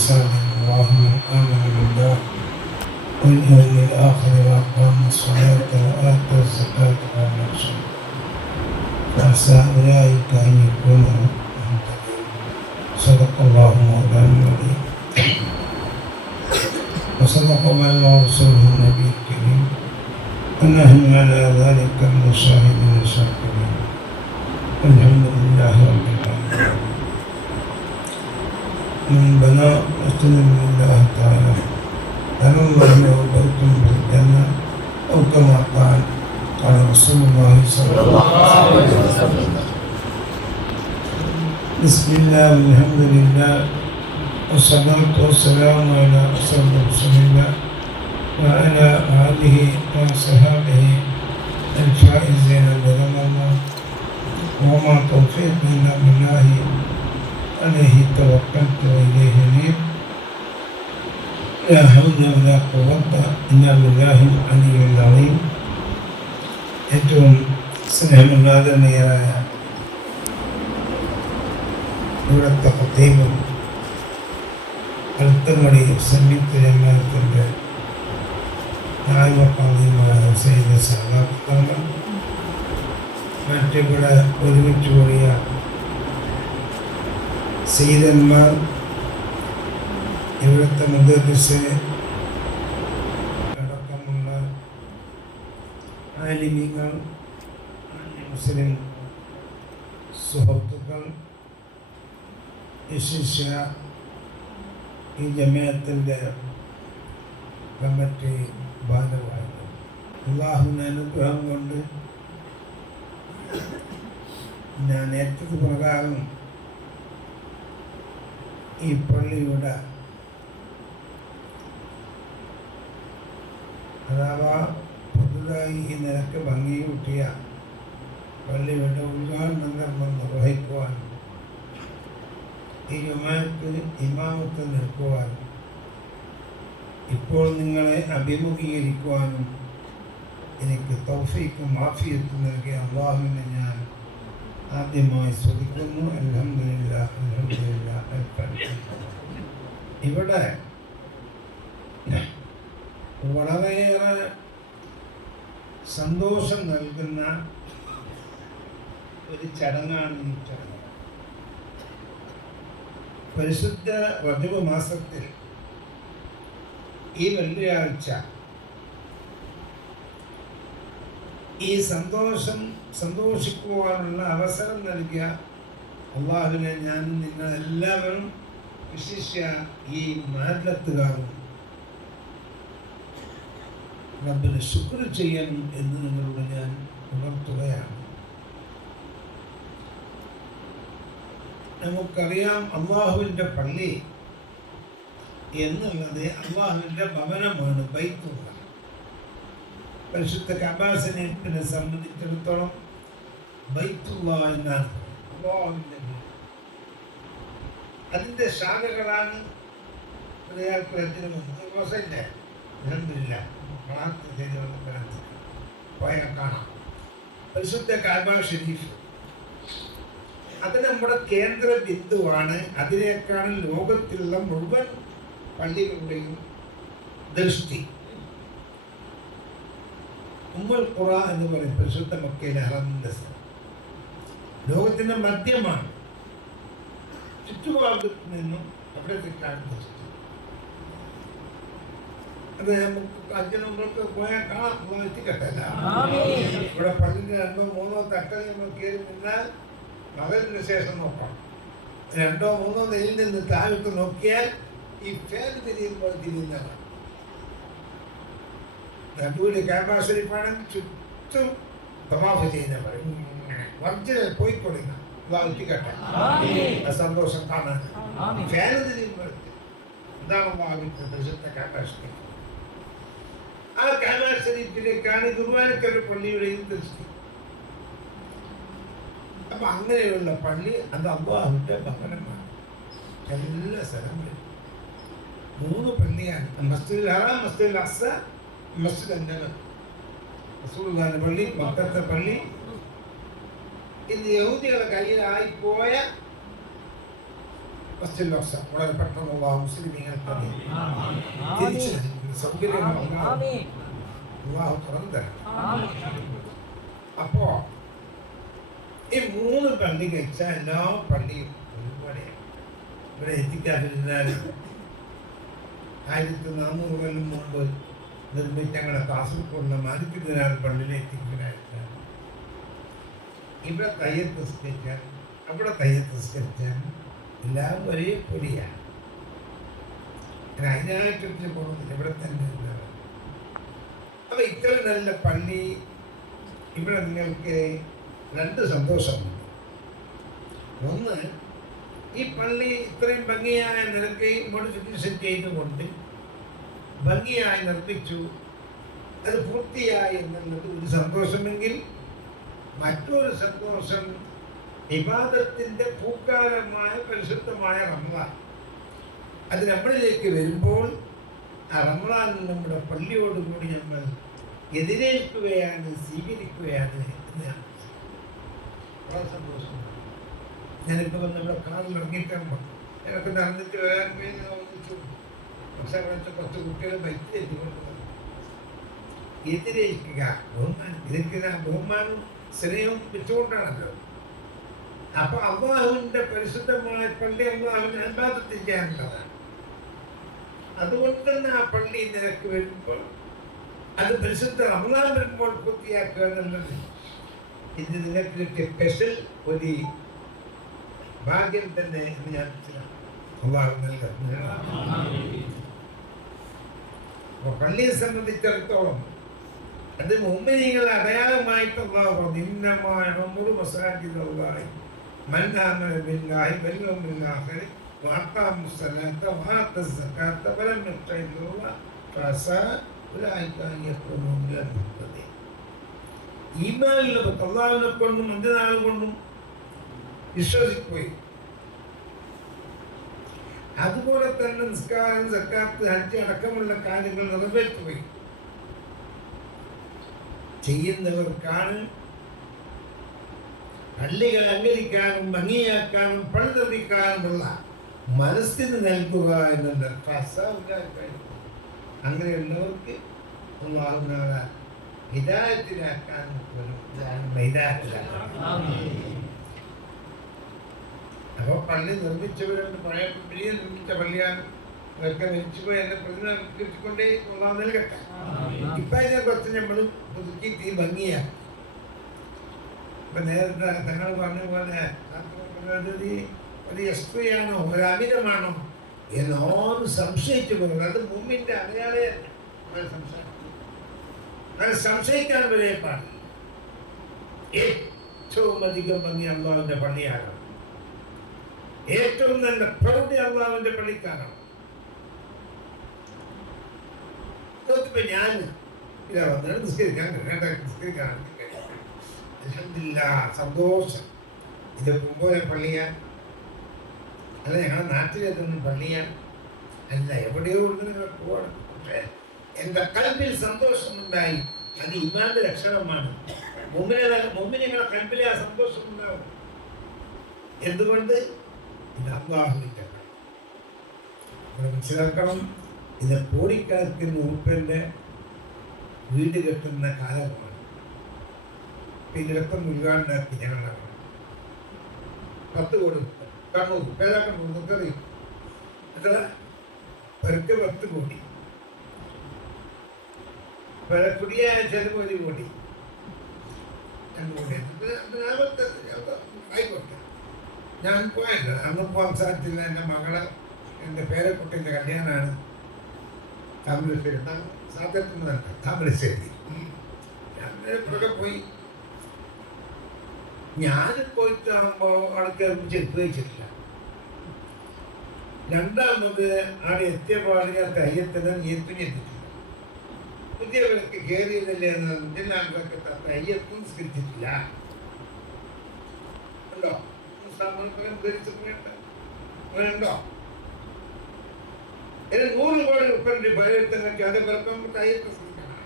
إنسان اللهم آمن بالله واليوم الآخر وأقام الصلاة وآتى الزكاة ولم يخش فعسى أولئك أن يكونوا مهتدين. صدق الله مولانا العظيم وصدق من رسوله النبي الكريم ونحن على ذلك من الشاهدين الشاكرين. الحمد لله رب العالمين. من بنى مسجدا لله تعالى فلله له بيت في الجنة أو كما قال رسول الله صلى الله عليه وسلم. بسم الله والحمد لله والصلاة والسلام على أشرف رسول الله وعلى آله وصحبه الفائزين برضا الله وما توفيقي إلا بالله عليه توكلت وإليه أنيب. لا حول ولا قوة إلا بالله العلي العظيم. ഏറ്റവും സ്നേഹമുള്ളാദരണീയരായ ഇവിടുത്തെ ഖത്തീബും അൽത്തങ്ങടി സംയുക്ത ജമാഅത്തിന്റെ നായകമായ സയ്യിദ് സഅദാത്ത് തങ്ങൾ, മറ്റിവിടെ ഒരുമിച്ച് കൂടിയ സയ്യിദന്മാർ, ഇവിടുത്തെ മുദർരിസ് അടക്കമുള്ള ആലിമീങ്ങൾ, മുസ്ലിം സുഹൃത്തുക്കൾ, വിശിഷ്യ ഈ ജമാഅത്തിൻ്റെ കമ്മിറ്റി ഭാരവാഹികൾ, അല്ലാഹുവിൻ്റെ അനുഗ്രഹം കൊണ്ട് ഞാൻ ഏറ്റത് പ്രകാരം ഈ പള്ളിയുടെ അഥവാ പുതുതായി ഈ നിലക്ക് ഭംഗി കൂട്ടിയ പള്ളിയുടെ ഉദ്ഘാടന കർമ്മം നിർവഹിക്കുവാൻ, ഈ ജമാഅത്ത് ഇമാമത്ത് നിൽക്കുവാൻ, ഇപ്പോൾ നിങ്ങളെ അഭിമുഖീകരിക്കുവാനും എനിക്ക് തൗഫീഖും ആഫിയത്തും നൽകിയ അല്ലാഹുവിനെ ഞാൻ ആദ്യമായി സ്തുതിക്കുന്നു. അൽഹംദുലില്ലാഹ് അൽഹംദുലില്ലാഹ്. ഇവിടെ വളരെയേറെ സന്തോഷം നൽകുന്ന ഒരു ചടങ്ങാണ് ഈ ചടങ്ങ്. പരിശുദ്ധ റജബ് മാസത്തിൽ ഈ വെള്ളിയാഴ്ച ഈ സന്തോഷിക്കുവാനുള്ള അവസരം നൽകിയ അല്ലാഹുവിനെ ഞാൻ നിങ്ങളെല്ലാവരും, വിശിഷ്യ ഈ മഹല്ലത്തുകാരും റബ്ബിന് ശുക്ർ ചെയ്യണം എന്ന് നിങ്ങളോട് ഞാൻ ഉണർത്തുകയാണ്. നമുക്കറിയാം, അല്ലാഹുവിൻ്റെ പള്ളി എന്നുള്ളത് അല്ലാഹുവിൻ്റെ ഭവനമാണ്, ബൈത്തുള്ള. പരിശുദ്ധ കഅബയെ സംബന്ധിച്ചിടത്തോളം ബൈത്തുള്ള എന്നാണ് അല്ലാഹുവിൻ്റെ വീട്. അതിൻ്റെ ശാഖകളാണ് പോയാൽ കാണാം. പരിശുദ്ധ കഅബ ഷരീഫ് അത് നമ്മുടെ കേന്ദ്ര ബിന്ദുവാണ്. അതിലേക്കാണ് ലോകത്തിലുള്ള മുഴുവൻ പള്ളികളുടെയും ദൃഷ്ടി. ഉമ്മുൽ ഖുറ എന്ന് പറയും പരിശുദ്ധ മക്കയിലെ ഹറമിന്റെ സ്ഥലം. ലോകത്തിന്റെ മധ്യമാണ്. ചുറ്റുഭാഗത്തു നിന്നും അവിടേക്ക് കാണുന്ന അത് നമുക്ക് അജ്ജനങ്ങൾക്ക് പോയാൽ കാണാം. എത്തിക്കട്ടെ. ഇവിടെ പള്ളിന്റെ 2-3 തട്ടൽ നമ്മൾ കയറി നിന്നാൽ മകലിന് ശേഷം നോക്കാം. 2-3 നിലയിൽ നിന്ന് താഴോട്ട് നോക്കിയാൽ ഈ ഫാൻ തിരിയുമ്പോൾ തിരിയുന്നതാണ്. നബിയുടെ കഅബ ശരീഫാണെങ്കിൽ ചുറ്റും തവാഫ് ചെയ്യുന്ന പറയും. വർജ്ജന പോയിക്കൊടുങ്ങ എത്തിക്കട്ടെ. സന്തോഷം കാണാൻ ഫാൻ തിരിയുമ്പോൾ എന്താണ് പരിശുദ്ധ കഅബ ശരീഫ്. ആ കഅബ ശരീഫിലേക്കാണ് ഗുരുവായൂർ പള്ളിയുടെയും ദൃഷ്ടി. അപ്പൊ അങ്ങനെയുള്ള പള്ളി അത് അല്ലാഹുവിന്റെ ഭവനമാണ്. എല്ലാ സ്ഥലങ്ങളും 3 പള്ളിയാണ്. മസ്ജിദുൽ ഹറാം, മസ്ജിദുൽ അഖ്സ, മസ്ജിദുൻ നബവി. റസൂലുള്ളാഹിന്റെ പള്ളി, മക്കത്തെ പള്ളി. ഇന്ന് യഹൂദികളുടെ കയ്യിലായിപ്പോയ മസ്ജിദുൽ അഖ്സ വളരെ പെട്ടെന്ന് അല്ലാഹു മുസ്ലിമീങ്ങൾക്ക് തിരിച്ചു സൗകര്യങ്ങൾ അല്ലാഹു തുറന്നു തരണം. അപ്പോ ഈ 3 പള്ളി കഴിച്ച എല്ലാ പള്ളിയും ഒരുപോലെയാണ്. ഇവിടെ എത്തിക്കാതിരുന്നാൽ 1400 കൊല്ലം മുമ്പ് നിർമ്മിച്ച ഞങ്ങളുടെ കാസർഗോഡുള്ള മാലിക്കുദിനാർ പള്ളിയിലെ എത്തിക്കാതിരുന്നാൽ ഇവിടെ തയ്യത്ത് നിസ്കരിക്കാൻ അവിടെ തയ്യത്ത് നിസ്കരിക്കാൻ എല്ലാം ഒരേ പൊടിയാണ്. അതിനായിട്ട് പോകുന്നില്ല, ഇവിടെ തന്നെ ഉണ്ടാവും. അപ്പൊ ഇത്ര നല്ല പള്ളി ഇവിടെ നിങ്ങൾക്ക് 2 സന്തോഷമുണ്ട്. ഒന്ന്, ഈ പള്ളി ഇത്രയും ഭംഗിയായ നിലയ്ക്ക് മോഡിഫിക്കേഷൻ ചെയ്തുകൊണ്ട് ഭംഗിയായി നിർമ്മിച്ചു, അത് പൂർത്തിയായി എന്നുള്ളത് ഒരു സന്തോഷമെങ്കിൽ, മറ്റൊരു സന്തോഷം ഇബാദത്തിന്റെ പൂക്കാലമായ പരിശുദ്ധമായ റമളാൻ അത് നമ്മളിലേക്ക് വരുമ്പോൾ ആ റമളാൻ നമ്മുടെ പള്ളിയോടുകൂടി നമ്മൾ എതിരേൽക്കുകയാണ്, സ്വീകരിക്കുകയാണ് എന്ന് ഞാൻ വളരെ സന്തോഷം. ഞാനിപ്പോൾ നമ്മുടെ കാറിൽ ഇറങ്ങിയിട്ടാകുമ്പോൾ എനിക്ക് നടന്നിട്ട് വരാൻ വേണ്ടി തോന്നിച്ചു. പക്ഷെ അവിടുത്തെ കുറച്ച് കുട്ടികൾ ബൈക്കിൽ എത്തിക്കൊണ്ട് എതിരേൽക്കുക, ബഹുമാനം. ഇതൊക്കെ ബഹുമാനവും സ്നേഹവും വെച്ചുകൊണ്ടാണല്ലോ. അപ്പൊ അള്ളാഹുവിന്റെ പരിശുദ്ധമായ പള്ളി അള്ളാഹുവിന് ഇബാദത്ത് ചെയ്യാനുള്ളതാണ്. അതുകൊണ്ട് തന്നെ ആ പള്ളി നിനക്ക് വരുമ്പോൾ അത് പരിശുദ്ധ റമളാൻ വരുമ്പോൾ പൂർത്തിയാക്കുക എന്നുള്ളത് ഇത് നിനക്ക് കിട്ടിയ സ്പെഷ്യൽ ഒരു ഭാഗ്യം തന്നെ എന്ന് ഞാൻ അള്ളാഹു നൽകുന്നു. അപ്പൊ പള്ളിയെ സംബന്ധിച്ചിടത്തോളം അത് മുഅ്മിനീങ്ങളുടെ അടയാളമായിട്ട് അള്ളാഹു പറഞ്ഞു, ഇന്നമായ മസാജിദല്ലാഹി മൻ ആമന ബില്ലാഹി വൽ യൗമിൽ ആഖിർ വഅഖാമു സ്സലാത്ത വആത സകാത്ത വലം യഖ്ശ ഇല്ലല്ലാഹ ഫഅസാ ഉലൈക അൻ യകൂനൂ മിനൽ മുഹ്തദീൻ. ഈമാനിലുള്ള അള്ളാഹുവിനെ കൊണ്ടും അന്ത്യനാൾ കൊണ്ടും വിശ്വസിക്കുകയും അതുപോലെ തന്നെ നിസ്കാരം, സക്കാത്ത്, ഹജ്ജ് അടക്കമുള്ള കാര്യങ്ങൾ നിറവേറ്റുകയും ചെയ്യുന്നവർക്കാണ് പള്ളികൾ അലങ്കരിക്കാനും ഭംഗിയാക്കാനും പണി നിർമ്മിക്കാനുമുള്ള മനസ്സിന് നൽകുക എന്നുള്ള അങ്ങനെയുള്ളവർക്ക് ഹിദായത്തിലാക്കാൻ അപ്പോൾ പള്ളി നിർമ്മിച്ചവരുണ്ട്. പഴയ പള്ളിയെ നിർമ്മിച്ച പള്ളിയാണ്, അതൊക്കെ മരിച്ചുപോയി എന്നെ പ്രതിനിധിക്കൊണ്ടേ അല്ലാഹു നൽകട്ടെ. ഇപ്പൊ ഇതിനെ കുറച്ച് നമ്മൾ പുതുക്കി തീ ഭംഗിയാണ്. ഇപ്പൊ നേരത്തെ തങ്ങൾ പറഞ്ഞ പോലെ ഒരു എസ്ട്രിയാണോ ഒരു അമിതമാണോ എന്നാരും സംശയിച്ചു പോകുന്നത്. അത് മുമ്പിന്റെ അടയാളെ സംശയിക്കാൻ വരെ പാടില്ല. ഏറ്റവും അധികം ഭംഗി അള്ളാഹുവിന്റെ പള്ളിയാകണം, ഏറ്റവും നല്ല പ്രൗഢി അള്ളാഹുവിന്റെ പള്ളിക്കാരാണ്. നോക്കിപ്പോ ഞാൻ ഇതാ വന്നിട്ട് നിസ്കരിക്കാൻ അൽഹംദുലില്ലാഹ് സന്തോഷം. ഇത് മുമ്പോലെ പള്ളിയാണ് അല്ല, ഞങ്ങളുടെ നാട്ടിലെത്തുന്ന പള്ളിയാണ് അല്ല, എവിടെയോ ഉണ്ട് നിങ്ങൾ പോകണം. പക്ഷേ എൻ്റെ കൽബിൽ സന്തോഷമുണ്ടായി. അത് ഈമാന്റെ ലക്ഷണമാണ്. മുഅ്മിനീങ്ങളുടെ കൽബിലെ ആ സന്തോഷം ഉണ്ടാവും. എന്തുകൊണ്ട്? ഇത് അല്ലാഹുവിന്റെ മനസ്സിലാക്കണം. ഇത് കോടിക്കണക്കിന് ഉറുപ്പിന്റെ വീട് കെട്ടുന്ന കാലമാണ്. പിന്നെ ഇടപ്പം ഉദ്ഘാടനമാക്കി ഞങ്ങളാണ് 10 കോടി കണ്ണൂർ പേരാക്കണ്ണൂർ നമുക്കറിയും എത്ര പെരുക്ക് 10 കോടി കുടിയായ ചെലവ് 1 കോടി 2 കോടി ആയിക്കോട്ടെ. ഞാൻ പോയല്ലോ, അന്ന് പോകാൻ സാധിച്ചില്ല. എൻ്റെ മകളെ എൻ്റെ പേരക്കുട്ടിൻ്റെ കല്യാണമാണ് താമരശ്ശേരി, സാധ്യത താമരശ്ശേരി. ഞാൻ ഇപ്പോഴൊക്കെ പോയി. ഞാൻ പോയിട്ടാകുമ്പോൾ ആൾക്ക് ചെരുപ്പ് വെച്ചിട്ടില്ല. രണ്ടാമത് ആടെ എത്തിയ പാടിയ തയ്യത്തിന് നീത്തുഞ്ഞെത്തിട്ടില്ല. പുതിയവർക്ക് കയറിയതല്ലേ എന്ന് ആൾക്കൊക്കെ തയ്യത്തും സ്കരിച്ചിട്ടില്ല. ഉണ്ടോ? ഉണ്ടോ? 100 കോടി ഉപ്പൻ്റെ പലയിടത്തൊക്കെ അത് പലപ്പം തയ്യത്ത് സ്കരിക്കണം.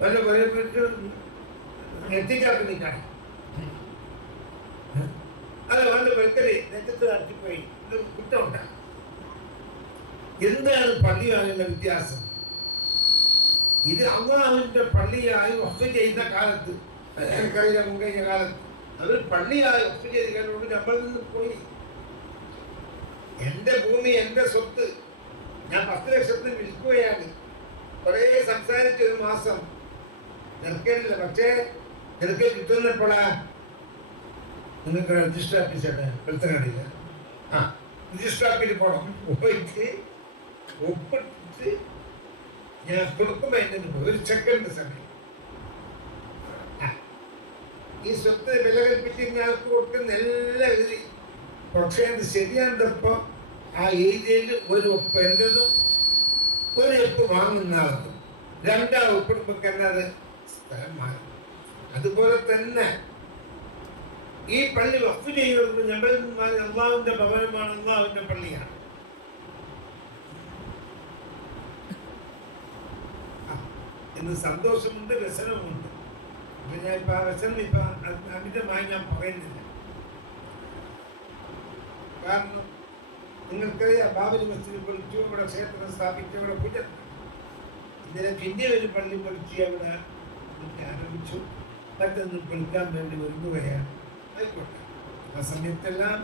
വല്ല പലപ്പെട്ട് എത്തിക്കാത്ത നിൽക്കണം. വന്ന് വെക്കല് നെറ്റത്ത് തട്ടിപ്പോയി ഇത് കുറ്റമുണ്ടാകും. എന്താണ് പള്ളിയായുള്ള വ്യത്യാസം? ഇത് അള്ളാഹുവിന്റെ പള്ളിയായി വഖഫ് ചെയ്യുന്ന കാലത്ത് എനിക്കറിയില്ല മുൻകഴിഞ്ഞ കാലത്ത് അവർ പള്ളിയായി വഖഫ് ചെയ്ത് കഴിഞ്ഞുകൊണ്ട് നമ്മളിൽ നിന്ന് പോയി. എന്റെ ഭൂമി എന്റെ സ്വത്ത് ഞാൻ 10 ലക്ഷത്തിന് വിൽക്കുകയാണ്. കുറേ സംസാരിച്ച ഒരു മാസം നിൽക്കേണ്ടില്ല. പക്ഷേ നിനക്ക് കിട്ടുന്നപ്പോഴാ നിങ്ങൾക്ക് രജിസ്റ്റർ ഓഫീസാണ് വെളുത്തങ്ങാടിയില്ല. ആ രജിസ്റ്റർ ഓഫീസിൽ പോകണം. പോയിട്ട് ഒപ്പിട്ട് ഞാൻ കൊടുക്കുമ്പോൾ എൻ്റെ ഒരു സെക്കൻഡ് സമയം ഈ സ്വത്ത് വില കൽപ്പിച്ച് ഇയാൾക്ക് കൊടുക്കുന്ന എല്ലാം എഴുതി. പക്ഷേ അത് ശരിയാണ്ടപ്പോൾ ആ ഏരിയയിൽ ഒരു ഒപ്പ് എൻ്റെതും ഒരു ഒപ്പ് വാങ്ങുന്ന ആൾക്കും 2 ഒപ്പിടുമ്പോൾ തന്നെ അത് സ്ഥലം മാറും. അതുപോലെ തന്നെ ഈ പള്ളി വഖഫ് ചെയ്യുന്നത് ഞങ്ങൾ അള്ളാഹുവിന്റെ ഭവനമാണ്, അള്ളാഹുവിന്റെ പള്ളിയാണ്. ഇന്ന് സന്തോഷമുണ്ട്, വ്യസനമുണ്ട്. ഞാൻ ഇപ്പൊ ആ വ്യസനം ഇപ്പൊ അമിതമായി ഞാൻ പറയുന്നില്ല. കാരണം നിങ്ങൾക്കറിയാം, ബാബരി മസ്ജിദ് പൊളിച്ചു, ഇവിടെ ക്ഷേത്രം സ്ഥാപിച്ചു, ഇവിടെ പൂജ. ഇതിനെ പിന്നെ ഒരു പള്ളി പൊളിച്ച് അവിടെ ആരംഭിച്ചു, മറ്റൊന്ന് പൊളിക്കാൻ വേണ്ടി ഒരുങ്ങുകയാണ്. ആയിക്കോട്ടെ, ആ സമയത്തെല്ലാം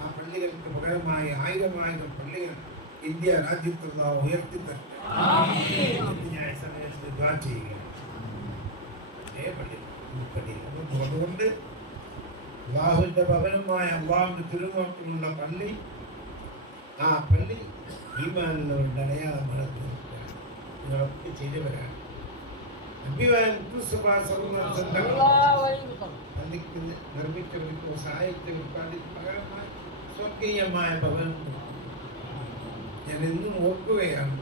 ആ പള്ളികൾക്ക് പകരമായി 1000 പള്ളികൾ ഇന്ത്യ രാജ്യത്തുള്ള ഉയർത്തിത്തരണം. ഞാൻ ഈ സമയത്ത് ദ്വാ ചെയ്യുകയാണ്. അതുകൊണ്ട് അള്ളാഹുവിന്റെ ഭവനമായ അള്ളാഹുവിന്റെ തിരുനോട്ടമുള്ള പള്ളി, ആ പള്ളി ഈമാനുള്ളവരുടെ അടയാളമാണ്. നിങ്ങളൊക്കെ ചെയ്തവരാണ്. പള്ളിക്ക് നിർമ്മിച്ചവർക്കോ സഹായിച്ചവർക്കോ അതിന് പകരമായി സ്വർഗീയമായ ഭവനം. ഞാൻ എന്നും ഓർക്കുകയാണ്,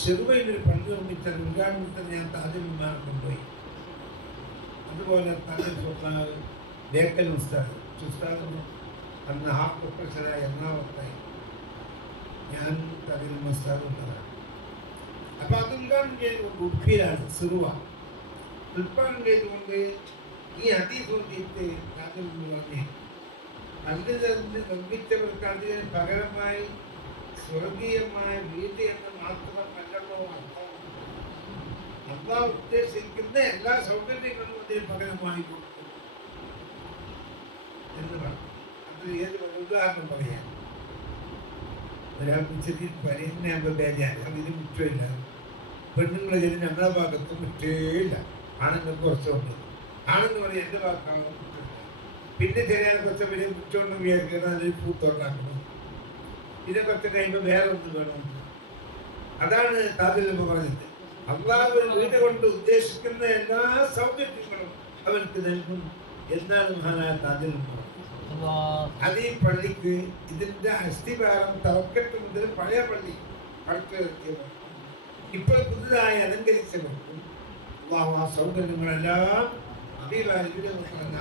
ഷെർവയിലൊരു പള്ളി നിർമ്മിച്ച ഉദ്ഘാടനത്തിന് ഞാൻ താജുൽമാർ കൊണ്ടുപോയി. അതുപോലെ താജുൽ ബേക്കൽ ഉസ്താദിന് അന്ന് ഹാഫ് പ്രൊഫസറായ എറണാകുളത്തായി ഞാൻ താജുൽ ഉസ്താദ് ഉള്ളതാണ്. അപ്പൊ അത് ഉദ്ഘാടനം ചെയ്തുകൊണ്ട് ഉടുപ്പിയിലാണ് സിറുവ ഉദ്ഘാടനം ചെയ്തുകൊണ്ട് ഈ അതീതോണ്ടിട്ട് താജുൽ പറഞ്ഞ് പള്ളി നിർമ്മിച്ചവർക്ക് അതിന് പകരമായി സ്വർഗീയമായ വീട് എന്ന് മാത്രമല്ലല്ലോ അർത്ഥം. അള്ളാഹ് ഉദ്ദേശിക്കുന്ന എല്ലാ സൗകര്യങ്ങളും അതിന് പകരമായി കൊടുക്കും എന്ന് പറഞ്ഞു. അത് ഏത് ഉദാഹരണം പറയാൻ ഒരാൾക്ക് ചെറിയ പരിജ്ഞാപ ബേജാണ്. അതിന് മുറ്റമില്ല. പെണ്ണുങ്ങളെ ചെറിയ ഞങ്ങളുടെ ഭാഗത്ത് മുറ്റേയില്ല. ആണെങ്കിലും കുറച്ചുണ്ട്. ആണെന്ന് പറയും എൻ്റെ ഭാഗത്താകും. പിന്നെ ചെറിയ കുറച്ച് വലിയ മുറ്റോണ്ട് വിചാരിക്കണം, അതിൽ പൂത്തോട്ടാക്കണം. ഇതിനെ കുറച്ച് കഴിയുമ്പോൾ വേറെ ഒന്ന് വേണം. അതാണ് താജുൽ പറഞ്ഞത്. അള്ളാഹു വീട് കൊണ്ട് ഉദ്ദേശിക്കുന്ന എല്ലാ സൗകര്യങ്ങളും അവർക്ക് നൽകും എന്നാണ് മഹാനായ താജുൽ പറഞ്ഞത്. അത് ഈ പള്ളിക്ക് ഇതിന്റെ അസ്ഥിഭാരം തറക്കെട്ട് മുതൽ പഴയ പള്ളി അടുത്തെത്തിയത് ഇപ്പോൾ പുതുതായി അലങ്കരിച്ചവർക്കും അള്ളാഹു ആ സൗകര്യങ്ങളെല്ലാം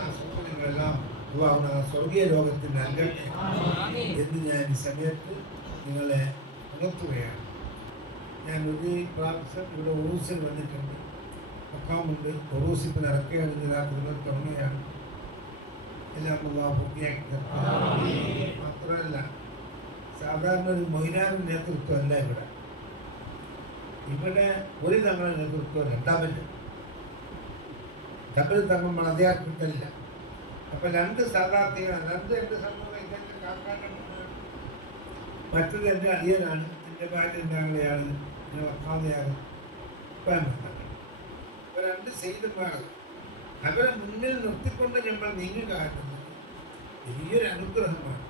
ആ സൗകര്യങ്ങളെല്ലാം സ്വർഗീയ ലോകത്തിൽ നൽകട്ടെ എന്ന് ഞാൻ ഈ സമയത്ത് നിങ്ങളെ ഉണർത്തുകയാണ്. ഞാൻ ഒരു പ്രാവശ്യം ഇവിടെ ഉറൂസിൽ വന്നിട്ടുണ്ട്. മക്കാമുണ്ട്. ഉറൂസ് ഇപ്പം നടക്കുകയാണ്. രാത്രി തുറന്നുകയാണ്. എല്ലാം പൂർത്തിയാക്കി. മാത്രമല്ല, സാധാരണ ഒരു മൊയ്നാറിൻ്റെ നേതൃത്വമല്ല ഇവിടെ. ഇവിടെ ഒരു തങ്ങളുടെ നേതൃത്വം രണ്ടാമത് തമ്മിൽ തങ്ങൾ അതേർപ്പിട്ടില്ല. അപ്പൊ 2 സ്ഥാനാർത്ഥികളാണ്. 2 സംഭവം ഇതെന്റെ കാക്കാൻ്റെ മറ്റത് എൻ്റെ അടിയനാണ്, എൻ്റെ ഭാര്യ ഉണ്ടാകുകയാണ്, എൻ്റെ വക്കാതെയാണ്. അപ്പൊ 2 സെയ്തന്മാർ അവരെ മുന്നിൽ നിർത്തിക്കൊണ്ട് നമ്മൾ നീങ്ങുക എന്നത് വലിയൊരു അനുഗ്രഹമാണ്.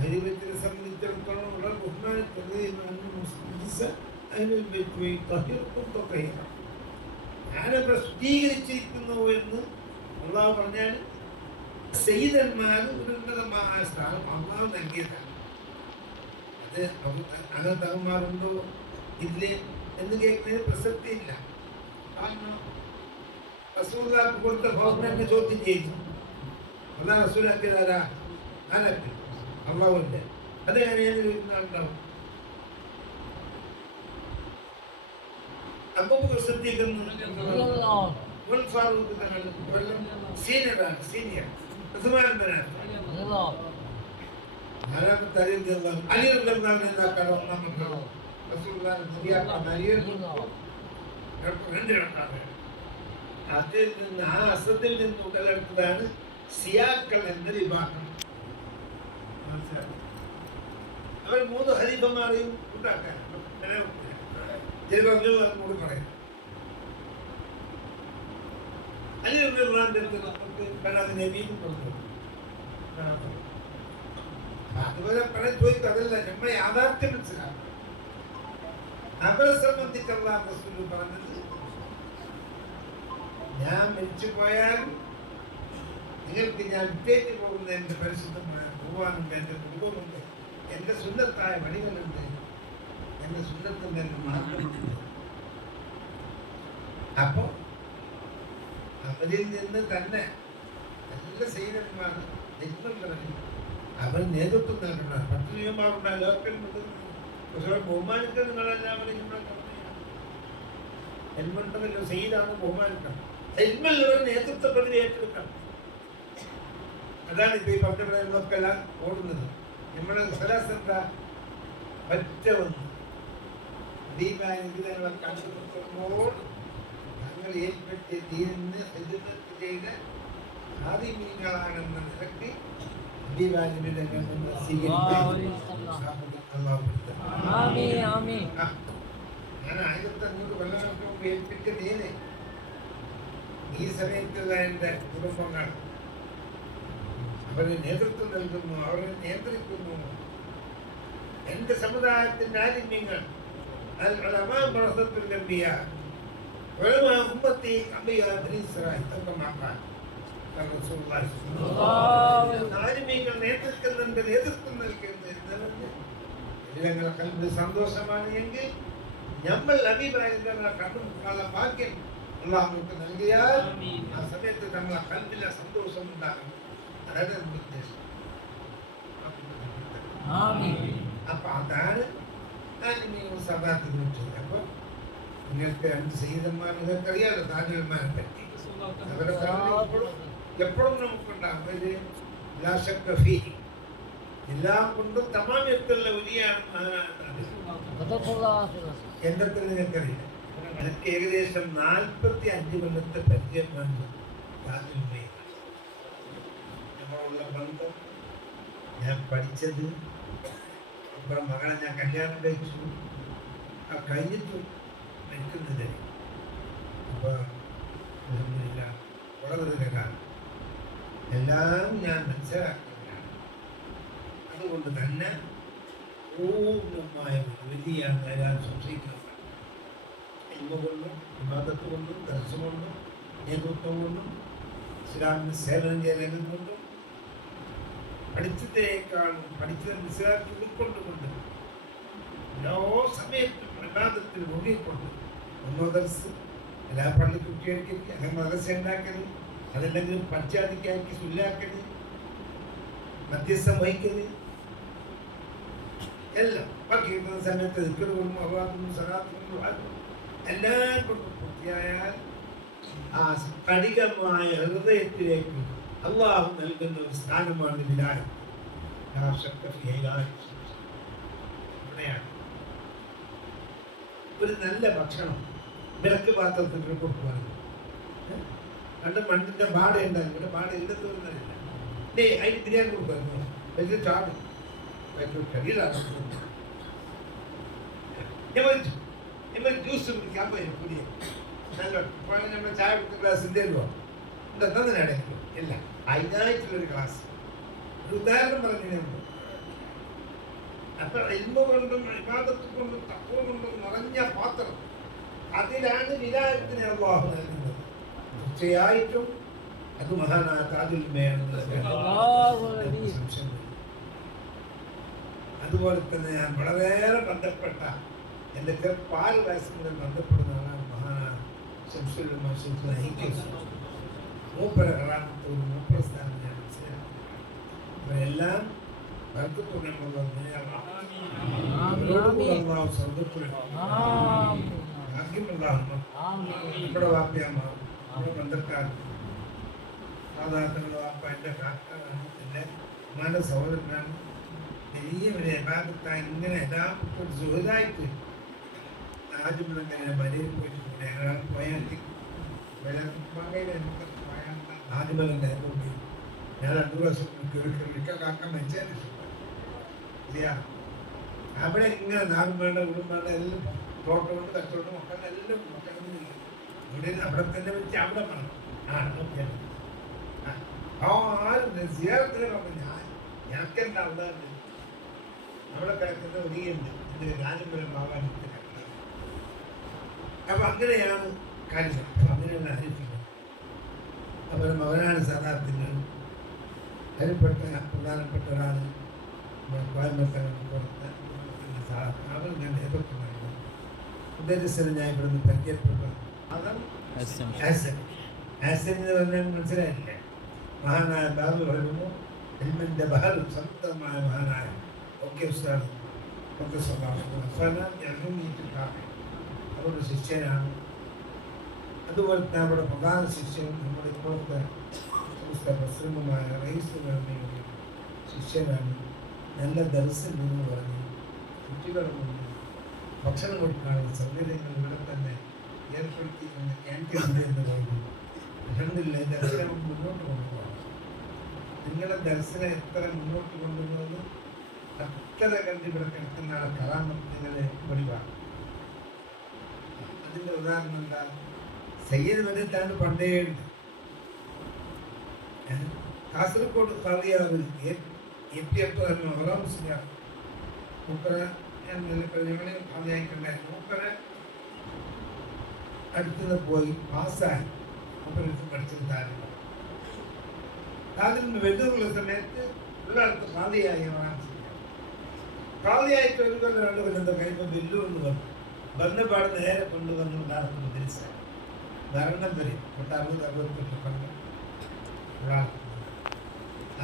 ഹരിവത്തിനെ സംബന്ധിച്ചിടത്തോളം വളരെ ബഹുമാനിക്കുന്നത് ഞാനവിടെ ശുദ്ധീകരിച്ചിരിക്കുന്നു എന്ന് അള്ളാഹു പറഞ്ഞാൽ സെയ്തന്മാർ ഒരു ഉന്നതമായ സ്ഥാനം അള്ളാഹു നൽകിയതാണ്. അത് അനന്തന്മാരുണ്ടോ ഇല്ലേ എന്ന് കേൾക്കുന്നതിന് പ്രസക്തിയില്ല. കാരണം റസൂലുള്ളാഹിക്ക് കൊടുത്ത ഭൗമനെ ചോദ്യം ചെയ്തു. അള്ളാഹ് റസൂലാക്കിയതാരാ? ആരാക്കി? അള്ളാഹുവിന്റെ. അത് എങ്ങനെയാണ് ചോദിക്കുന്ന ആളുണ്ടാവും. അബൂബക്കർ സിദ്ദീഖ് ഉമർ ഫാറൂഖ് തങ്ങൾ കൊല്ലം സീനിയറാണ്, സീനിയർ. ഉസ്മാൻ ബിൻ അഫ്ഫാൻ നാലാമത്തെ അലി റളിയല്ലാഹു എന്താക്കാണ് ഒന്നാമത്തെ റസൂലുള്ളാഹിന്റെ മുടിയാക്കാൻ അതിൽ നിന്ന് ആ അസദിൽ നിന്ന് ഉടലെടുത്തതാണ് സിയാക്കൾ എന്ന വിഭാഗം. അവർ 3 ഖലീഫമാരെയും ഉണ്ടാക്കാറുണ്ട്. കൂടി പറയാം. അലി റളിയല്ലാഹുവിന്റെ അടുത്ത് നമുക്ക് ബനാത് നബീന്ന് പറഞ്ഞു. അതുപോലെ പല ചോദിക്കും, അതല്ല നമ്മളെ യാഥാർത്ഥ്യം മനസ്സിലാക്കും. അവരെ സംബന്ധിച്ച് അല്ലാഹു റസൂൽ പറഞ്ഞത്, ഞാൻ മരിച്ചു പോയാൽ നിങ്ങൾക്ക് ഞാൻ വിട്ടേറ്റ് പോകുന്ന എൻ്റെ പരിശുദ്ധമായ ഖുർആനുണ്ട്, എൻ്റെ കുടുംബമുണ്ട്, എൻ്റെ സുന്നത്തായ വഴികളുണ്ട്, എൻ്റെ സുന്നത്തിൻ്റെ എൻ്റെ മാർഗമുണ്ട്. അപ്പോൾ അവരിൽ നിന്ന് തന്നെ നല്ല സൈനികന്മാർ നെയ്യുന്നവർ അവർ നേതൃത്വം നൽകണം. 10 നിയമമാരുണ്ടായി ലോക്കൽ പക്ഷേ ബഹുമാനിക്കാൻ നിങ്ങളെല്ലാം ഹെൽമെണ്ടല്ലോ സെയ്താണ് ബഹുമാനിക്കണം. ഹെൽമെല്ലവർ നേതൃത്വ പദവി ഏറ്റെടുക്കണം. അതാണ് ഇപ്പൊ ഈ പത്രങ്ങളൊക്കെ എല്ലാം ഓടുന്നത്. നമ്മുടെ സലാസ് എന്താ ഒറ്റ വന്നു ദീപാനുഗ്രഹങ്ങളെ കണ്ടുപിടിക്കുമ്പോൾ തങ്ങൾ ഏൽപ്പെട്ട് തീരുന്ന എതിർത്ത് ചെയ്ത ആദിമീങ്ങളാണെന്ന നിലയ്ക്ക് ഞാൻ 1500 കൊല്ലങ്ങൾക്ക് മുമ്പ് ഏൽപ്പിച്ച നീന് ഈ സമയത്തുള്ള എൻ്റെ കുടുംബങ്ങൾ അവരെ നേതൃത്വം നൽകുന്നു, അവരെ നിയന്ത്രിക്കുന്നു. എൻ്റെ സമുദായത്തിൻ്റെ ആലിമ്യങ്ങൾ ആലിമ്യങ്ങൾ നേതൃത്വം നൽകുന്നത് സന്തോഷമാണ് എങ്കിൽ നമ്മൾ അഭിപ്രായങ്ങളെ കണ്ടുമുട്ടാനുള്ള ഭാഗ്യം അല്ലാഹു നൽകിയാൽ ആ സമയത്ത് നമ്മളെ കൽബിലെ സന്തോഷം ഉണ്ടാകും. അതാണ് ഉദ്ദേശം. അപ്പൊ അതാണ് സദാത്തിനോട്. അപ്പൊ നിങ്ങൾക്ക് 2 സയ്യിദന്മാർ നിങ്ങൾക്കറിയാലോ താജുൽമാരെ പറ്റി. അവരെ എപ്പോഴും നമുക്കുണ്ടാകും എല്ലാം കൊണ്ടും തമാമിയത്തുള്ള വലിയ എന്തൊക്കെ നിങ്ങൾക്കറിയില്ല. എനിക്ക് ഏകദേശം 45 കൊല്ലത്തെ പരിചയമാണ് താജുൽമയിൽ. നമ്മളുള്ള ബന്ധം, ഞാൻ പഠിച്ചത്, ഇപ്പം മകളെ ഞാൻ കല്യാണം കഴിച്ചു, ആ കഴിഞ്ഞിട്ടും മരിക്കുന്നത്. അപ്പോൾ വളരെ കാലം എല്ലാം ഞാൻ മനസ്സിലാക്കുകയാണ്. അതുകൊണ്ട് തന്നെ പൂർണ്ണമായ ഒരു വലിയ ഞാൻ സംശയിക്കുന്നത് കൊണ്ടും വിവാദത്ത് കൊണ്ടും ദർശനം കൊണ്ടും നേതൃത്വം കൊണ്ടും ഇസ്ലാമിന് സേവനം ചെയ്യുന്നത് കൊണ്ടും പഠിച്ചതിനേക്കാളും പഠിച്ചത് മനസ്സിലാക്കി ഉൾക്കൊണ്ടുകൊണ്ട് എല്ലാ സമയത്തും വിവാദത്തിൽ മുഴുകിക്കൊണ്ട് ഒന്നോ ദർസ് എല്ലാ പള്ളി കുട്ടികൾക്ക് അല്ലെങ്കിൽ മദ്രസ ഉണ്ടാക്കല്, അതല്ലെങ്കിൽ പഞ്ചായത്തിക്കാർക്ക് സുല്ലാക്കല്, മധ്യസ്ഥം വഹിക്കല്, എല്ലാം ബാക്കി സമയത്ത് ദിക്റുകളും അവാദും സലാത്തും എല്ലാം കൊണ്ട് പൂർത്തിയായാൽ ആ സ്ഫടികമായ ഹൃദയത്തിലേക്ക് അള്ളാഹു നൽകുന്ന ഒരു സ്ഥാനമാണ് വിലായത്ത്. ഇവിടെയാണ് ഒരു നല്ല ഭക്ഷണം വിളക്ക് പാത്രത്തിൽ കൊടുക്കുവാണ്. കണ്ട് മണ്ണിന്റെ ബാട ഉണ്ടായിരുന്നു, ഇവിടെ ബാട ഇല്ലെന്ന് പറഞ്ഞില്ല. അതിന് ബിരിയാണി കൊടുക്കുമായിരുന്നു, വലിയ ചാടും കടിയിലാണ്. ജ്യൂസ് കുടിക്കാൻ പോയി കുടിയ നല്ല നമ്മൾ ചായ കുടിക്കുന്ന ഗ്ലാസ് തരുമോ എന്തെന്നതിനിടയ്ക്കും ഇല്ല, അതിനായിട്ടുള്ളൊരു ക്ലാസ്. ഒരു ഉദാഹരണം പറഞ്ഞു. അപ്പൊ ഇൽമ കൊണ്ടും ഇബാദത്ത് കൊണ്ടും തഖ്വ കൊണ്ടും നിറഞ്ഞ പാത്രം, അതിലാണ് വിലായത്തിനെ അല്ലാഹു നൽകുന്നത്. തീർച്ചയായിട്ടും അത് മഹാനായ താജുൽമയാണെന്ന് സംശയം. അതുപോലെ തന്നെ ഞാൻ വളരെയേറെ ബന്ധപ്പെട്ട എൻ്റെ ചെറുപ്പാൽ വയസ്സ് മുതൽ ബന്ധപ്പെടുന്ന ആളാണ് മഹാനായ ശംസുൽ മൂപ്പര കളാമത്തോട് മൂപ്പര സ്ഥാനം ഞാൻ മനസ്സിലാക്കി. അവരെല്ലാം നമ്മുടെ വാപ്യമാർ ബന്ധക്കാർ മാതാപിതാക്കളും അപ്പ എൻ്റെ കാക്കാണ്, എൻ്റെ ഉമ്മാൻ്റെ സഹോദരനാണ്. വലിയ വലിയ യഥാർത്ഥത്തായി ഇങ്ങനെ യഥാർത്ഥ സുഹൃതായിട്ട് ആദ്യമങ്ങനെ മലയിൽ പോയിട്ട് ഞങ്ങൾ പോയാൽ ആദ്യമല്ല പോയി ഞാൻ 2 പ്രാവശ്യം കാക്ക മരിച്ചാൽ അവിടെ ഇങ്ങനെ നാടും വേണ്ട വീടും വേണ്ട എല്ലാം തോട്ടമുണ്ട് കച്ചവടം ഒക്കെ എല്ലാം ഇവിടെ അവിടെ തന്നെ വെച്ച് അവിടെ വേണം. ഞങ്ങൾക്കെന്താ അവിടെ അവിടെ കിടക്കുന്ന ഒരിയുണ്ട് ഇതിന് രാജപുരം ആവാൻ. അപ്പൊ അങ്ങനെയാണ് കാര്യങ്ങൾ. അങ്ങനെയാണ് ഹരിക്കുന്നത്. അപ്പോൾ മകനാണ് സാധാർത്ഥ്യങ്ങൾ അതിൽപ്പെട്ട പ്രധാനപ്പെട്ട ഒരാൾ കോയമ്പത്തൂർ പുറത്ത് അവർ ഞാൻ നേതൃത്വം നൽകുന്നു. ഉദ്ദേശസ്ഥന് ഞാൻ ഇവിടുന്ന് പരിചയപ്പെട്ട ആസൻ എന്ന് പറഞ്ഞാൽ മനസ്സിലായില്ലേ? മഹാനായ ബാബു പറയുന്നു എൽമിൻ്റെ ബഹൽ സ്വന്തമായ മഹാനായ ഒക്കെ ഉസ്താദ് അവരുടെ ശിഷ്യനാണ്. അതുപോലെ തന്നെ അവിടെ പ്രധാന ശിഷ്യനും നമ്മുടെ ഇപ്പോഴത്തെ സംസ്ഥ പ്രസിഡന്റുമായ റൈസ് ഗവൺമെൻറ് ശിഷ്യനാണ്. നല്ല ദർശനം എന്ന് പറഞ്ഞ് കുട്ടികളുടെ മുന്നിൽ ഭക്ഷണം കൊടുക്കാനുള്ള സൗകര്യങ്ങൾ ഇവിടെ തന്നെ ഏർപ്പെടുത്തിയിരുന്ന ക്യാൻറ്റീൻ എന്ന് പറഞ്ഞു. അൽഹംദുലില്ലാ ദർശനം മുന്നോട്ട് കൊണ്ടുപോകണം. നിങ്ങളുടെ ദർശനം എത്ര മുന്നോട്ട് കൊണ്ടുപോകുന്നു അത്ര കണ്ട് ഇവിടെ കിടക്കുന്ന ആളെ കറാമത്ത് നിങ്ങളെ ഒഴിവാണ്. അതിൻ്റെ ഉദാഹരണം എന്താ? സയ്യിദ് വന്നിട്ടാണ് പണ്ടേ ഉണ്ട്. കാസർഗോഡ് കളിയാവ് മൂപ്പരെ ഞങ്ങളെ കളിയായിട്ടുണ്ടായിരുന്നു. മൂപ്പരെ അടുത്തുനിന്ന് പോയി പാസ്സായി മൂപ്പരെടുത്ത് പഠിച്ചത് താരം. അതിന് വെല്ലുവിളിയുള്ള സമയത്ത് ഉള്ളടത്ത് ഖാദിയായി ഖാദിയായിട്ട് 1 കൊല്ലം 2 കൊല്ലം എന്താ കഴിയുമ്പോൾ വെല്ലുവിളി വന്നു. ബന്ധപ്പാട് നേരെ കൊണ്ടുവന്ന് ഉണ്ടാക്കുന്ന മദ്രസയാണ് മരണം വരെ 60-68 കൊല്ലം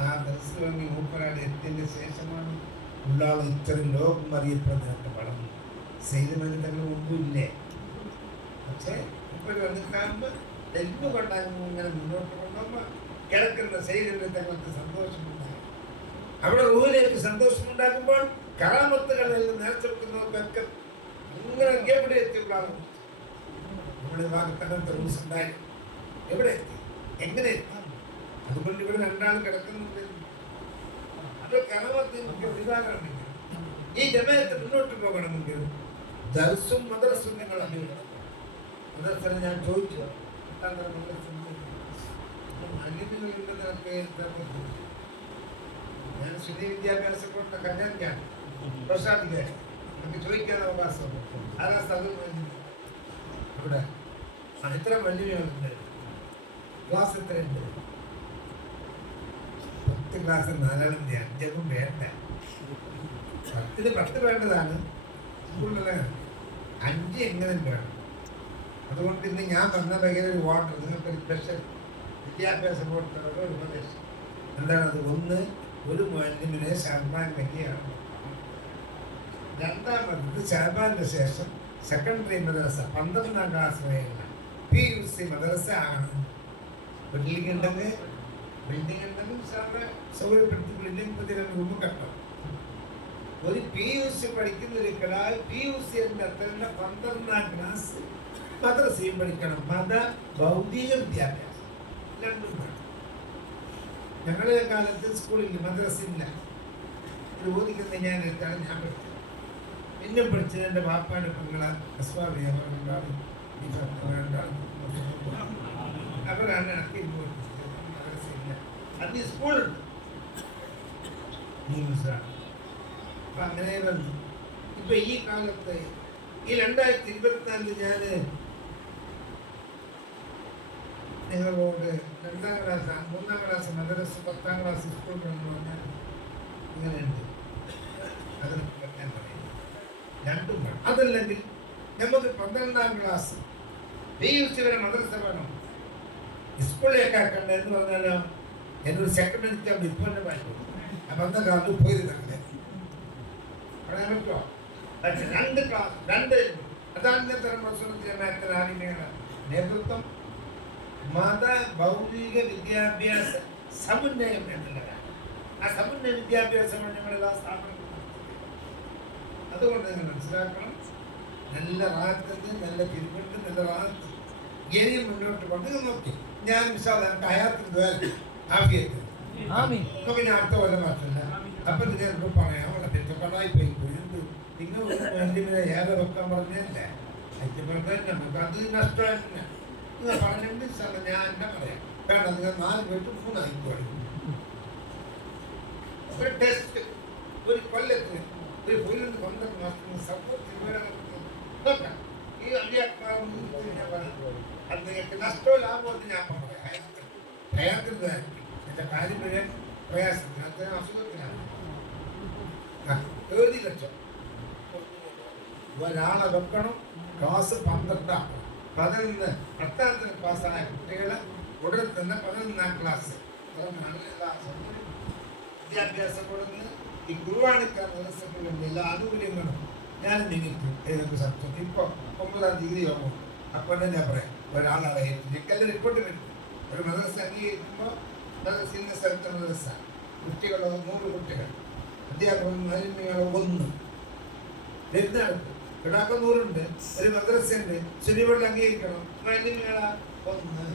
ആ ദർസ് വാങ്ങി മൂപ്പരാട് എത്തിയതിൻ്റെ ശേഷമാണ് ഉള്ളാൾ ഇത്രയും ലോകം അറിയപ്പെടുന്നതൊക്കെ വളർന്നു. സെയ്തമനി തങ്ങൾ മുമ്പും ഇല്ലേ? പക്ഷേ മൂപ്പര് വന്നിട്ടാകുമ്പോൾ എന്തുകൊണ്ടാകുമ്പോൾ ഇങ്ങനെ മുന്നോട്ട് കൊണ്ടുപോകുമ്പോൾ കിടക്കുന്ന സെയ്തമനി തങ്ങൾക്ക് സന്തോഷമുണ്ടാകും. അവിടെ റൂഹിലേക്ക് സന്തോഷമുണ്ടാകുമ്പോൾ കറാമത്തുകളിൽ നേർച്ചെടുക്കുന്നവർക്കൊക്കെ ഇങ്ങനെ എവിടെ എത്തിയുള്ളതാണ്. നമ്മുടെ ഭാഗത്ത് അങ്ങനത്തെ റൂൾസ് ഉണ്ടായി എവിടെ എത്തി, എങ്ങനെ എത്തി? അതുകൊണ്ട് ഇവിടെ 2 ആൾ കിടക്കുന്നുണ്ട്. അത് കറാമത്തിന് ഒഴിവാകണമെങ്കിൽ ഈ ജമാഅത്ത് മുന്നോട്ട് പോകണമെങ്കിൽ ദർസും മദ്രസും നിങ്ങൾ അറിയണം. മദ്രസ ഞാൻ ചോദിച്ചു ഞാൻ ശുദ്ധി വിദ്യാഭ്യാസ കൊടുത്ത കന്യാൻ പ്രസാദിക്കാൻ നമുക്ക് ചോദിക്കാൻ അവകാശം. ആരാ സ്ഥലം ഇവിടെ എത്ര വലിയുണ്ട്? ക്ലാസ് എത്രയുണ്ട്? 10 ക്ലാസ് 4 5 വേണ്ട. 10 10 വേണ്ടതാണ് സ്കൂളിലെ 5 എങ്ങനെ വേണം. അതുകൊണ്ട് ഇന്ന് ഞാൻ പറഞ്ഞ ഭയങ്കര ഒരു വാട്ടർ നിങ്ങൾക്കൊരു സ്പെഷ്യൽ വിദ്യാഭ്യാസ ബോർഡിലുള്ള ഒരു ഉപദേശം എന്താണത്? 1 ഒരു മുഅല്ലിമിനെ ഷാബാൻ കല്യാണ്. 2ാമത് ഷാബാന്റെ ശേഷം സെക്കൻഡറി മദ്രസ 12ാം ക്ലാസ് വരെയുള്ള PUC മദ്രസ ആണ്. ബിൽഡിംഗ് ഉണ്ടെങ്കിൽ സൗകര്യപ്പെടുത്തി ബിൽഡിംഗ് 2 റൂം കെട്ടണം. ഒരു PUC പഠിക്കുന്ന ഒരിക്കലാൽ PUC എന്ന 12ാം ക്ലാസ് മദ്രസയും പഠിക്കണം. മത ഭൗതിക വിദ്യാഭ്യാസം 2ഉം വേണം. ഞങ്ങളുടെ കാലത്ത് സ്കൂളിൽ മദ്രസയില്ല. ഒരു ഓദിക്കുന്ന ഞാൻ എടുത്താണ് ഞാൻ പഠിച്ചത്. പിന്നെ പഠിച്ചത് എൻ്റെ വാപ്പാൻ്റെ പെങ്ങളാൽ അവരാണ് മദ്രസയില്ല. അത് സ്കൂളുണ്ട്. അപ്പം അങ്ങനെ വന്നു. ഇപ്പം ഈ കാലത്ത് ഈ 2024 ഞാൻ നിങ്ങളോട് 2ാം ക്ലാസ് 3ാം ക്ലാസ് മദ്രസ 10ാം ക്ലാസ് സ്കൂളിലെന്ന് പറഞ്ഞാൽ ഇങ്ങനെയുണ്ട്. അത് ഞാൻ പറയും 2ഉം വേണം. അതല്ലെങ്കിൽ നമുക്ക് 12ാം ക്ലാസ് PUC വരെ മദ്രസ വേണം. സ്കൂളിലേക്ക് ആക്കണ്ട എന്ന് പറഞ്ഞാലോ എന്നൊരു സെക്കൻഡ് എടുക്കാൻ ഇപ്പോൾ തന്നെ പറ്റും. അപ്പം അന്ന കാലത്ത് പോയത് തന്നെ പറയാൻ പറ്റുമോ? 2 ക്ലാസ് 2 അതാണ് തരം പ്രശ്നത്തിന് നേതൃത്വം. മത ഭൗതിക വിദ്യാഭ്യാസ സമുന്നയം എന്നുള്ളതാണ്. ആ സമുന്നയ വിദ്യാഭ്യാസമാണ് ഞങ്ങളെല്ലാ സ്ഥാപനങ്ങളും. അതുകൊണ്ട് നിങ്ങൾ മനസ്സിലാക്കണം, നല്ല റാഹത്ത്, നല്ല തിരുവണ്ട്, നല്ല റാഹത്ത് ഇനിയും മുന്നോട്ട് കൊണ്ട് നോക്കി. ഞാൻ എനിക്ക് ഹയാത്തിന് ആഫിയത്ത് പിന്നെ അടുത്ത കൊല്ലം മാറ്റില്ല. അപ്പൊ നിങ്ങൾക്ക് പറയാം അവിടെ പെരുത്തക്കടായി പോയി എന്ത് നിങ്ങൾ വേണ്ടി ഏറെ വെക്കാൻ പറഞ്ഞല്ലേ നമുക്ക് അത് നഷ്ടം തന്നെ. നിങ്ങൾ പറഞ്ഞെങ്കിൽ ഞാൻ എന്നെ പറയാം വേണ്ട, നിങ്ങൾ 4 വീട്ടും 3 ആയിക്കോളി. ഒരു ടെസ്റ്റ് ഒരു കൊല്ലത്തിന് ഒരു 12 മാസത്തിന് സപ്പോർട്ട് നോക്കാം. ഈ അടിയാത്മാവ് അത് നിങ്ങൾക്ക് നഷ്ടമോ ലാഭമോ ഞാൻ പറയാം. ഭയങ്കര എന്റെ കാര്യം വരെ പ്രയാസത്തിന് അത്രയും അസുഖത്തിനാണ്. 7 ലക്ഷം ഒരാളെ വെക്കണം. ക്ലാസ് 12 ആക്കണം. 11 10ാം ക്ലാസ്സായ കുട്ടികളെ ഉടനെ തന്നെ 11ാം ക്ലാസ് വിദ്യാഭ്യാസം കൊടുന്ന് ഈ ഗുരുവാണിക്കാർ മത്സരങ്ങളുടെ എല്ലാ ആനുകൂല്യങ്ങളും ഞാൻ നിങ്ങൾക്കും ഏതൊക്കെ സത്യം ഇപ്പൊ 9ാം തീയതി ആകും. അപ്പോൾ ഞാൻ പറയാം ഒരാളെ എനിക്കെല്ലാം റിപ്പോർട്ട് വരും. ഒരു മദ്രസ അംഗീകരിക്കുമ്പോൾ മദ്രസിന്റെ സ്ഥലത്ത് മദ്രസ കുട്ടികളോ 100 കുട്ടികൾ, അധ്യാപകർ മാലിന്യങ്ങളോ 1 വരുന്നടുത്ത് ഇടാക്ക 100 ഉണ്ട്. ഒരു മദ്രസ ഉണ്ട്, ശുചിവെള്ളം അംഗീകരിക്കണം, മാലിന്യങ്ങള 1.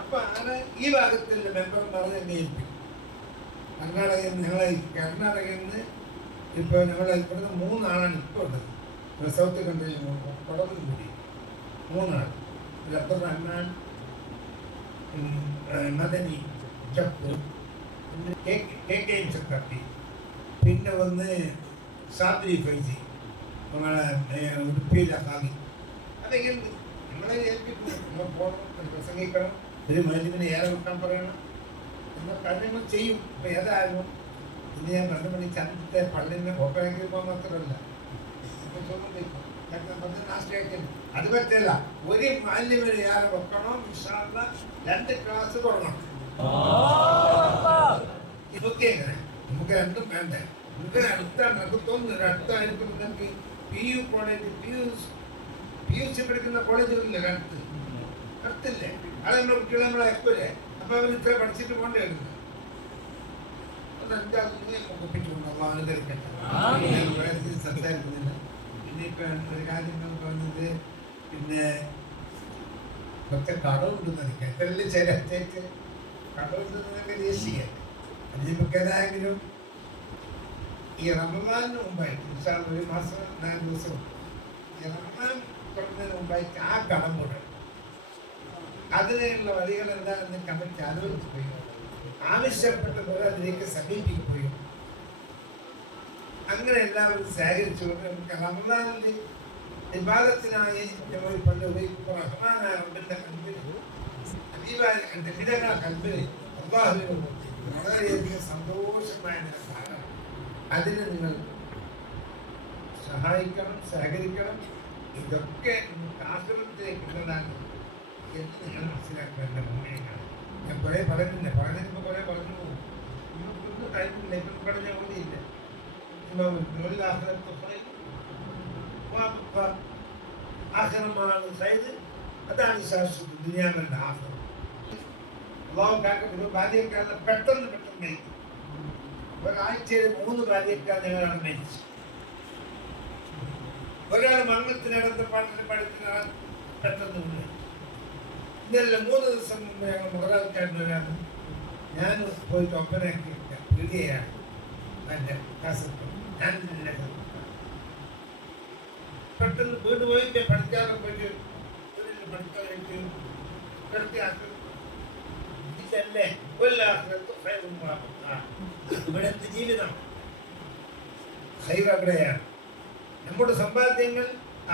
അപ്പൊ അങ്ങനെ ഈ ഭാഗത്തുള്ള മെമ്പർമാരെ അംഗീകരിക്കും. കർണാടകയിൽ നിന്ന് ഇപ്പൊ ഞങ്ങളെ ഇവിടുന്ന് 3 ആളാണ് ഇപ്പോൾ ഉള്ളത്. സൗത്ത് കൺട്രി കൊടകിൽ കൂടി 3 ആൾ. അബ്ദുൾ റഹ്മാൻ, മദനി, ജബ്ബു, ചക്രവർത്തി, പിന്നെ വന്ന് സാബിരി ഫൈസി, നമ്മളെ ഉടുപ്പിയിലെ ഹാഗി. അതെങ്ങനെ നമ്മളെ ഏൽപ്പിക്കും. നമ്മൾ പോകണം, പ്രസംഗിക്കണം, ഒരു മാലിന്യത്തിന് ഏറെ വെക്കാൻ പറയണം എന്ന കാര്യങ്ങൾ ചെയ്യും. ഇപ്പൊ ഏതായാലും ഇന്ന് ഞാൻ 2 മണി ചന്തത്തെ പള്ളിനെ ഓപ്പറേറ്റ് പോകാൻ മാത്രമല്ല അത് പറ്റില്ല. ഒരു മാലിന്യം ഏറെ വെക്കണം. 2 ക്ലാസ് തുടങ്ങണം. ഇതൊക്കെ എങ്ങനെ നമുക്ക് രണ്ടും വേണ്ടേ? നമുക്ക് അടുത്താണ്. നമുക്ക് തോന്നുന്നു അടുത്തായിരിക്കും. നമുക്ക് PU കോളേജ്, PUC പഠിക്കുന്ന കോളേജുകളില്ലേ അടുത്തില്ലേ? അത് നമ്മുടെ കുട്ടികളെ നമ്മളെ അയക്കൂലേ? അപ്പൊ അവർ ഇത്ര പഠിച്ചിട്ട് പോകണ്ടേ? സംസാരിക്കുന്നില്ല. പിന്നെ ഇപ്പൊ ഒരു കാര്യം പറഞ്ഞത്, പിന്നെ കുറച്ച് കടമുണ്ടെന്ന് എനിക്ക് എത്രയും ചിലത്തേക്ക് കടമുണ്ടെന്നൊക്കെ ദേശീയ നമുക്ക് ഏതായെങ്കിലും ഈ റമദാനിന് മുമ്പായിട്ട് 1 മാസം 4 ദിവസം ഈ റമദാൻ തുടങ്ങുന്നതിന് മുമ്പായിട്ട് ആ കടം കൂടെ അതിനുള്ള വഴികൾ എന്താണെന്ന് കമ്മിറ്റി ആലോചിച്ച് പോയി ആവശ്യപ്പെട്ട പോലെ അതിലേക്ക് സമീപിക്കുകയും അങ്ങനെ എല്ലാവരും ശേഖരിച്ചുകൊണ്ട് നമുക്ക് റമദാനിൽ വിവാദത്തിനായി നമ്മൾ പണ്ട് ഉപയോഗിക്കുമ്പോൾ റഹ്മാനായ റബ്ബിന്റെ കൽബിന് അതീവായ വിധങ്ങൾ കൽബിന് അല്ലാഹുവിന് വളരെയധികം സന്തോഷമായ കാരണം അതിന് നിങ്ങൾ സഹായിക്കണം, സഹകരിക്കണം. ഇതൊക്കെ ആശ്രമത്തിലേക്ക് ഉള്ളതാണ് എന്ന് നിങ്ങൾ മനസ്സിലാക്കേണ്ട മുന്നേറ്റമാണ്. ഞാൻ കുറേ പറയുന്നില്ല, പറയുന്നതിന് കുറേ പറഞ്ഞു പോകും. നിങ്ങൾക്കൊന്നും ടൈമില്ല. ഇപ്പം പറഞ്ഞ ഓതിയില്ല. ആശ്രമമാണ് സൈഡ്, അതാണ് ശാശ്വത ദുനിയാവിന്റെ ആശ്രമം. അള്ളാഹു കാക്കട്ടെ. ഭാര്യക്കാരനെ പെട്ടെന്ന് മരിക്കും. ഒരാഴ്ചയിൽ 3 ഭാര്യക്കാർ ഞങ്ങളാണ് മരിച്ചു. ഒരാൾ മംഗളത്തിനകത്ത് പഠിക്കുന്ന പെട്ടെന്ന് ഇന്നലെ 3 ദിവസം മുമ്പ് ഞങ്ങൾ മുതലാളിക്കാരൻ ഒരാണ്. ഞാൻ പോയിട്ട് ഒപ്പനാക്കി പീഡിയാണ് എൻ്റെ കാസർഗോഡ്. ഞാൻ പെട്ടെന്ന് വീട് പോയിട്ട് പഠിക്കാതെ പോയിട്ട് പഠിക്കാനായിട്ട് കിടത്തിയാക്കി ഇതല്ലേ ഇവിടുത്തെ ജീവിതം അവിടെയാണ്. നമ്മുടെ സമ്പാദ്യങ്ങൾ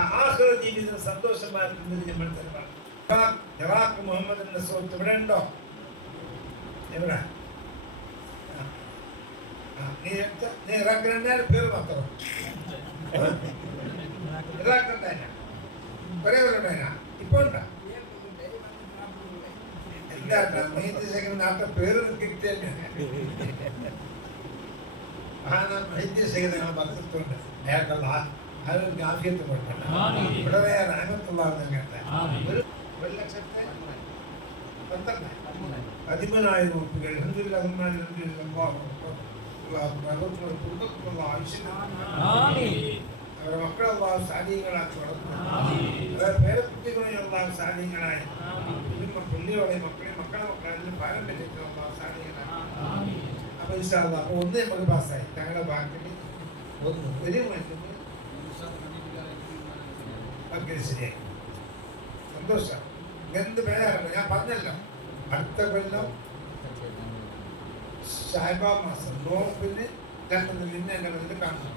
ആഹ്റ ജീവിതം സന്തോഷമാക്കുന്നത് നമ്മൾ തരുവാണ്. ഇറാഖ് മുഹമ്മദിന്റെ സുഹൃത്ത് ഇവിടെ ഉണ്ടോ? എവിടെ? നീ ഇറാഖിന് എന്നാലും പേര് മാത്രം ഇറാഖ് ഉണ്ടായിന കുറേ പേരുണ്ടായിന. ഇപ്പൊ ഉണ്ടാ എന്താ മഹീന്ദ്രശേഖരൻ നാട്ടിലെ പേര് കിട്ടിയല്ലേ? മഹീന്ദ്രശേഖരൻ പത്രത്തുണ്ട്. അയാൾക്കുള്ള അതൊരു ആഫിയത്ത് കൊടുക്കണ്ട. ഇവിടെ റാഹത്തുള്ള കേട്ടെ. 1,00,000 13,000 ഉറുപ്പിക അവരുടെ മക്കളെ സാധീയങ്ങളാക്കി വളർന്നു. അവരുടെ പേരക്കുട്ടികളെയുള്ള സാധീയങ്ങളായി പുള്ളിയോടെ മക്കളെ മക്കളെല്ലാം പാരമ്പര്യത്തിലുള്ള സാധീയങ്ങളായി. അപ്പൊ അപ്പൊ ഒന്ന് നമുക്ക് പാസ്സായി. ഞങ്ങളുടെ ബാക്കിൽ ഒന്ന് ഒരു മനുഷ്യന് ശരിയായി. സന്തോഷം. എന്ത് പേരാണ് ഞാൻ പറഞ്ഞല്ലോ. അടുത്ത കൊല്ലം സാഹിബ മാസം നോമ്പിന് 2 പിന്നെ എൻ്റെ മുന്നിൽ കാണണം.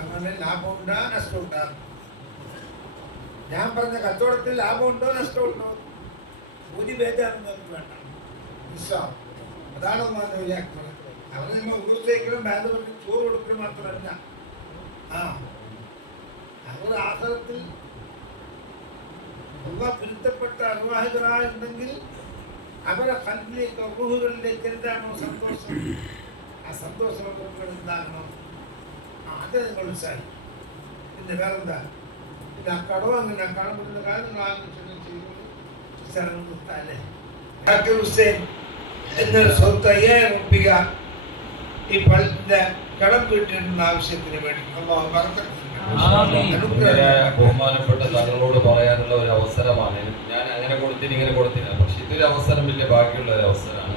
അങ്ങനെ ലാഭം ഉണ്ടാ നഷ്ടം ഉണ്ടാ. ഞാൻ പറഞ്ഞ കച്ചവടത്തിൽ ലാഭം ഉണ്ടോ നഷ്ടമുണ്ടോ ഒരു ബേജാറും നമുക്ക് വേണ്ട. അതാണ് വ്യാഖ്യാനം. അവർ നിങ്ങൾ ഉരുത്തേക്കലും ബാങ്ക് പറഞ്ഞ് ചോറ് കൊടുക്കലും മാത്രമല്ല, അവർ ആഹാരത്തിൽ പൊരുത്തപ്പെട്ട അനുവാഹികളായിട്ടുണ്ടെങ്കിൽ അവരെ കല്ലിലേക്ക് റൂഹുകളിലേക്ക് എന്താണോ സന്തോഷം, ആ സന്തോഷം എന്താകണം, അത് നിങ്ങൾ ഉത്സാഹി. പിന്നെ വേറെന്താ, പിന്നെ ആ കടവ് അങ്ങനെ കാണാൻ പറ്റുന്ന കാര്യങ്ങൾ ആലോചന ചെയ്ത് ഹുസൈൻ എന്നൊരു സ്വത്ത് 5000 ഉറുപ്പിക ഈ പള്ളിന്റെ കടം വീട്ടിരുന്ന ആവശ്യത്തിന് വേണ്ടി ബഹുമാനപ്പെട്ട താങ്കളോട് പറയാനുള്ള ഒരു അവസരമാണ്. ഞാൻ അങ്ങനെ കൊടുത്തിന് ഇങ്ങനെ കൊടുത്തില്ല, പക്ഷെ ഇതൊരു അവസരം വലിയ ബാക്കിയുള്ള ഒരു അവസരമാണ്.